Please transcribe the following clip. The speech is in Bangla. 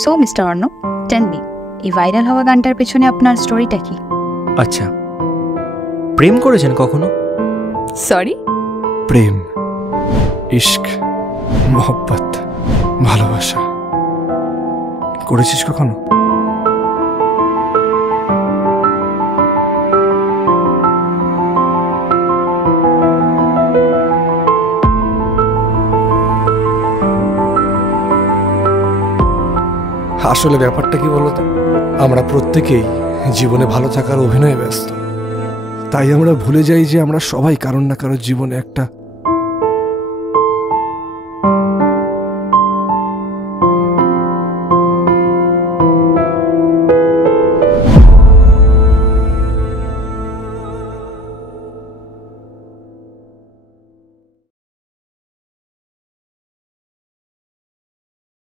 So mister Arnab, tell me, এই ভাইরাল হওয়া গানটার পেছনে আপনার স্টোরিটা কি? আচ্ছা, প্রেম করেছেন কখনো? সরি? প্রেম, ইশক, মোহব্বত, ভালোবাসা করেছিস কখনো? আসলে ব্যাপারটা কি বলতো, আমরা প্রত্যেকেই জীবনে ভালো থাকার অভিনয়ে ব্যস্ত। তাই আমরা ভুলে যাই যে আমরা সবাই কারোর না কারোর জীবনে একটা